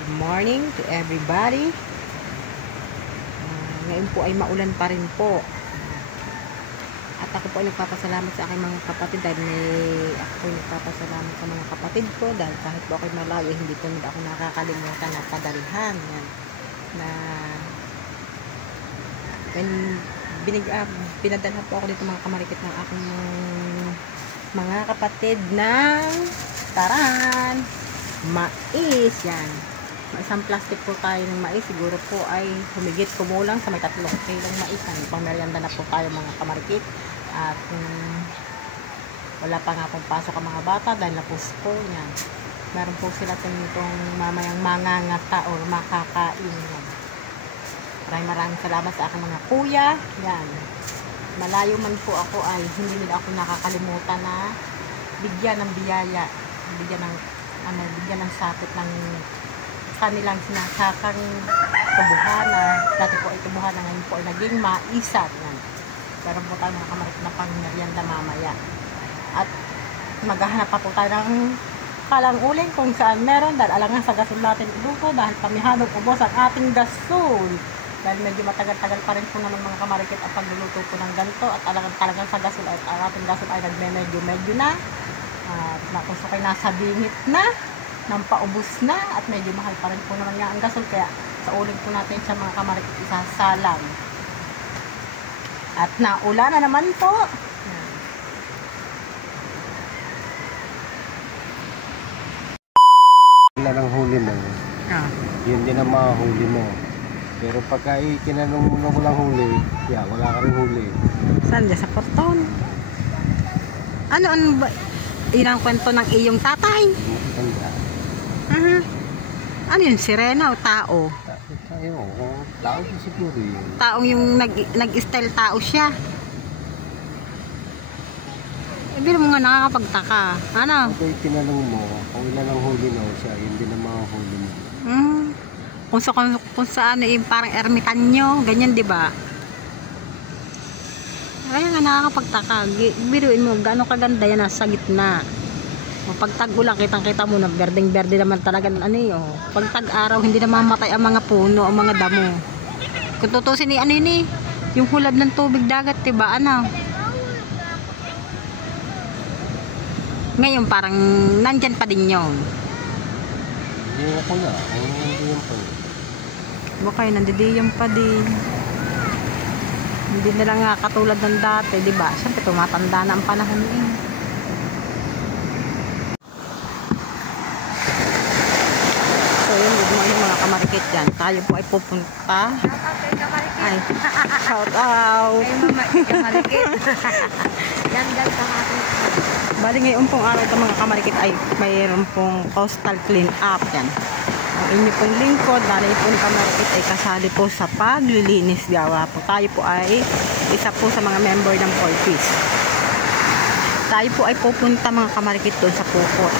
good morning to everybody. Ngayon po ay maulan pa rin po. At ako po ay nagpapasalamat sa aking mga kapatid dahil ako po ay nagpapasalamat sa mga kapatid ko dahil kahit po ako'y malayo, hindi po nila ako nakakalimutan na padalhan. Yan. Na pinadalhan po ako dito mga kamarikit ng aking mga kapatid ng taran mais. Yan, isang plastic po tayo ng mais, siguro po ay humigit kumulang sa may 3 kilong mais. Pang merienda na po tayo mga kamarikit. At wala pa nga pong pasok ang mga bata dahil napusko. Yan, meron po sila itong mamayang mangangata o makakain. Yan. Maraming salamat sa aking mga kuya. Yan, malayo man po ako ay hindi nila ako nakakalimutan na bigyan ng biyaya, bigyan ng sapit ng kanilang sinasakang tubuhana. Dati po ay tubuhana, ngayon po ay naging maisat. Yan. Meron po tayo mga kamarit na pang merienda mamaya. At maghahanap pa po tayo ng kalang uling kung saan meron dahil alangan sa gasol natin iluto dahil pamihanong ubos ang ating gasol. Dahil medyo matagal-tagal pa rin po naman mga kamarikit ang pagluluto po ng ganito at talagang sa gasol at ang ating gasol ay nagme-medyo na. Kung so kayo nasa bingit na, nang paubos na at medyo mahal pa rin po naman nga ang gasol, kaya sa uling po natin sa mga kamarikit isasalang. At naula na naman po. Wala ng huli mo, yun din ang mahuli mo. Pero pagka kinanong mo na walang huli, wala ka rin huli. Saan dyan? Sa porton? Ano ba? Ilang kwento ng iyong tatay? Matanda. Ano yun? Sirena o tao? Tayo, tao siguro yun. Taong yung nag-style tao siya. Biro mo nga nakakapagtaka. Ano? Pagka tinanong mo, kung ilan ang huli na siya, yun din ang mga huli mo. Kung saan yung parang ermitanyo, ganyan, di ba? Kaya nga nakakapagtaka. Biruin mo, gaano kaganda yan nasa gitna. O pag tag-ulang, kitang-kita mo na berdeng-berde naman talaga. Pag tag-araw, hindi na mamatay ang mga puno, ang mga damo. Kung tutusin yung hulab ng tubig dagat, di ba? Ngayon parang nandyan pa din yun. Hindi ako na. Nandiyan pa. Baka yun, nandiyan pa din. Hindi nila nga katulad ng dati, di ba? Siyempre tumatanda na ang panahon eh. So yun, good morning mga kamarikit dyan. Tayo po ay pupunta. Ay, shout out. Ay, mama, kamarikit. Yan, guys, ang ating. Bali ngayon pong araw ito mga kamarikit ay mayroon pong coastal clean up yan. Ang inyo pong lingkod, nanay pong kamarikit ay kasali po sa paglilinis gawa po. Tayo po ay isa po sa mga member ng Polpis. Tayo po ay pupunta mga kamarikit doon sa Pukot.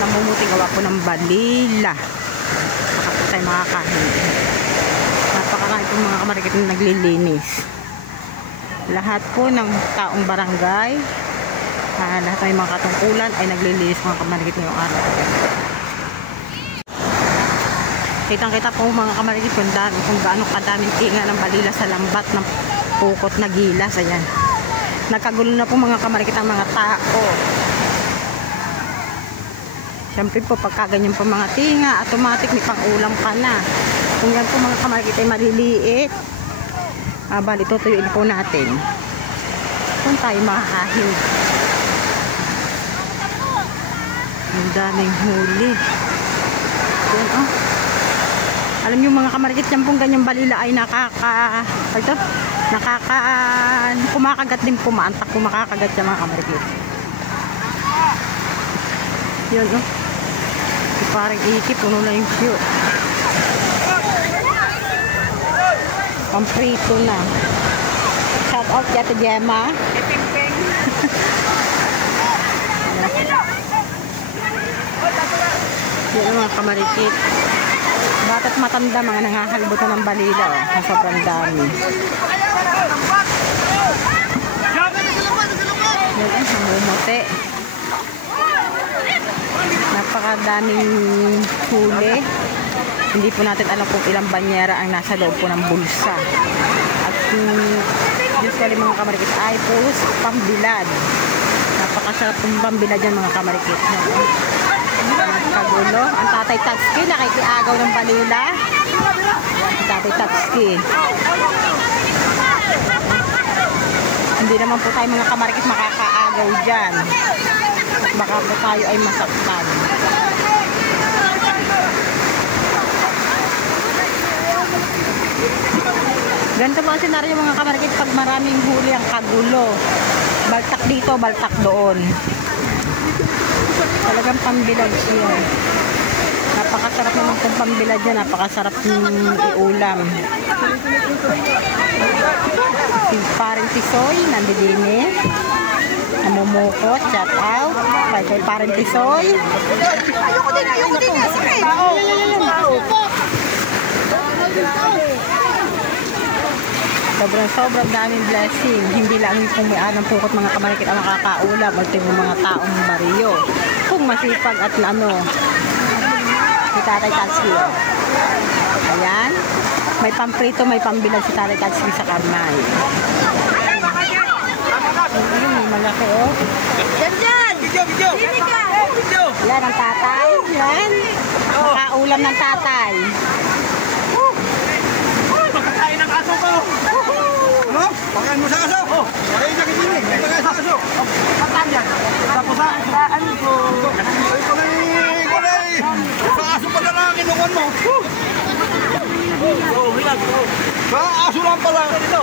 Namumuting gawa po ng balila. Baka po tayo makakahin. Napakarami po mga kamarikit na naglilinis. Lahat po ng taong barangay, lahat ng mga katungkulan ay naglilinis mga kamarikit ngayong araw. Kitang-kita po mga kamarikit kung gaano kadaming tinga ng balila sa lambat ng Pukot na Gilas. Ayan. Nagkagulo na po mga kamarikit ang mga tao. Siyempre po pagka ganyan po mga tinga, automatic may pang-ulam ka na. Kung yan po mga kamarikit ay maliliit, bali tutuyuin po natin kung tayo makakahin. Ang daming huli. Yan, alam nyo mga kamarikit, yan pong ganyang balila ay kumakagat din po, maantak po makakagat yan mga kamarikit. Yan, parang iki, puno na yung cute. Pamprito na. Shout out kaya to Gemma. Yan ang mga kamarikit. Bata't matanda, mga nangahalbutan ng balila. Sa sobrang dami. Yan ang namumuti. Napakadaming huli. Hindi po natin alam kung ilang banyera ang nasa loob po ng bulsa. At usually mga kamarikit ay puros pambilad. Napakasarap ng pambilad yan mga kamarikit. Kagulo. Ang Tatay Tatsuki nakikiagaw ng balila. Ang Tatay Tatsuki. Hindi naman po tayo mga kamarikit makakaagaw dyan. Baka po tayo ay masaktan. Ganito po ang senaryo mga kamarikit pag maraming huli ang kagulo. Baltak dito, baltak doon. Talagang pambilad siya. Napakasarap naman kung pambilad niya. Napakasarap iulam. Si Paring Tisoy, nandidini. Namumukot, shout out. Kay Paring Tisoy. Ayoko din. Sobrang daming blessing. Hindi lang kung may anang pukot mga kamarikit ang makakaulam o ito yung mga taong bariyo. Kung masipag at si Tatay Tatsuki. Ayan. May pamprito, may pambilad si Tatay Tatsuki sa kamay. May malaki oh. Diyan! Video! Yan ang tatay. Yan. Makaulam ng tatay. Makakain ng aso ko! Ano? Pakain mo sa aso? Oo. Pakain na kitini. Pakain sa aso. Pakain yan. Tapos saan ko? Ay, pakain ko na eh. Sa aso pa na lang kinukon mo. Hilag. Sa aso lang pala. Dito.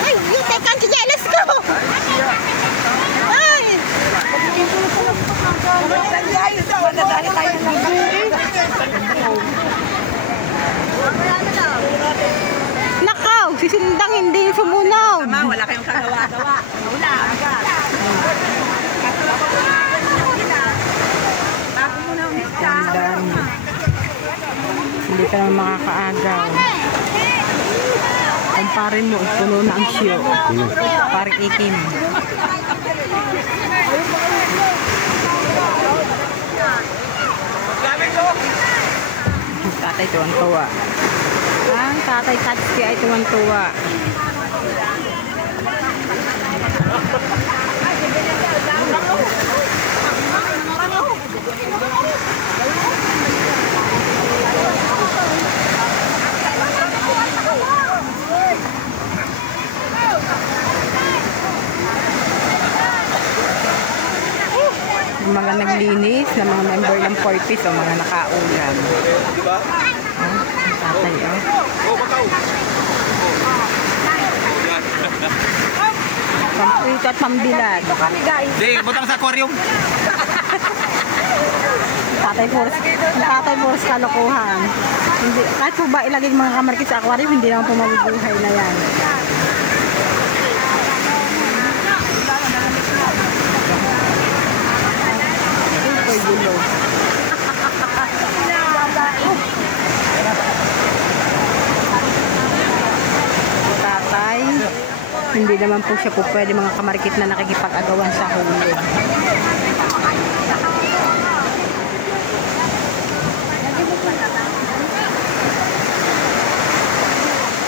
Ay, yung tekan si Jealous ko! Ay! Madadali tayo ng Nakaw! Sisindang hindi sumunog! Mama, wala kayong kagawa-gawa. Wala, agad. Bago mo na umisa. Hindi ka naman makakaagaw. Ang parin mo, puno na ang siyo. Paring ikim. Ang tatay tuwan-tuwa. Ang Tatay Tatsuki ay tuwan-tuwa. Yung mga naglinis na mga member ng 4-piece o mga nakaulam. Ang tatay Pamprito at pambilad. Hindi, butang sa aquarium. Tatay Force kalokohan. Hindi, kahit po ba ilagay mga kamarkit sa aquarium, hindi naman po mabubuhay na yan. Ito gulo. Tatay, hindi naman po siya po pwede mga kamarkit na nakikipag-agawan sa huli.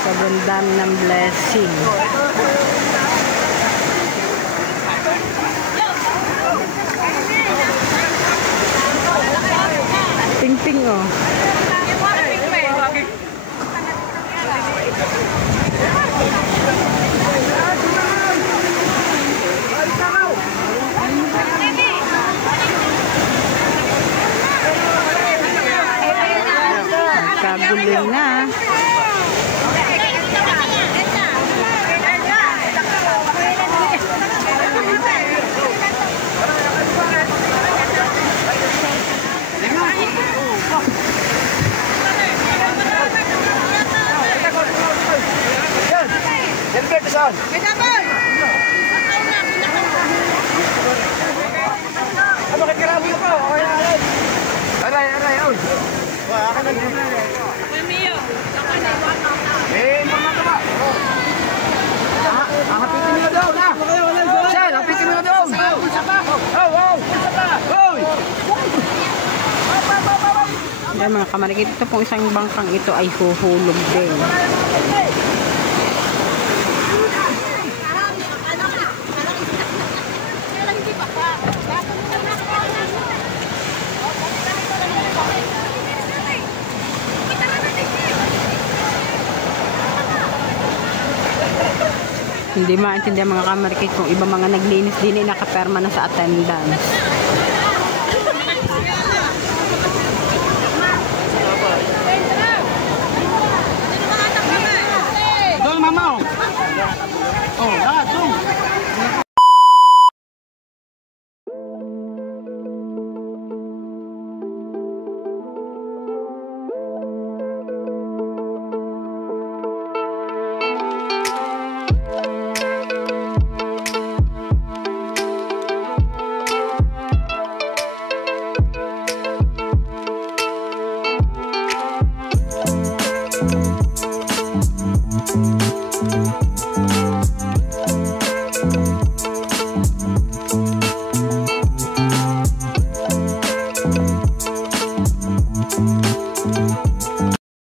Sobrang dami ng blessing. Ping-ping oh. Kaguling na. Kaya mga kamarikit, ito pong isang bangkang ito ay huhulog din. Hindi maintindihan mga kamarikit kung iba mga naglinis din ay nakaperma na sa attendance.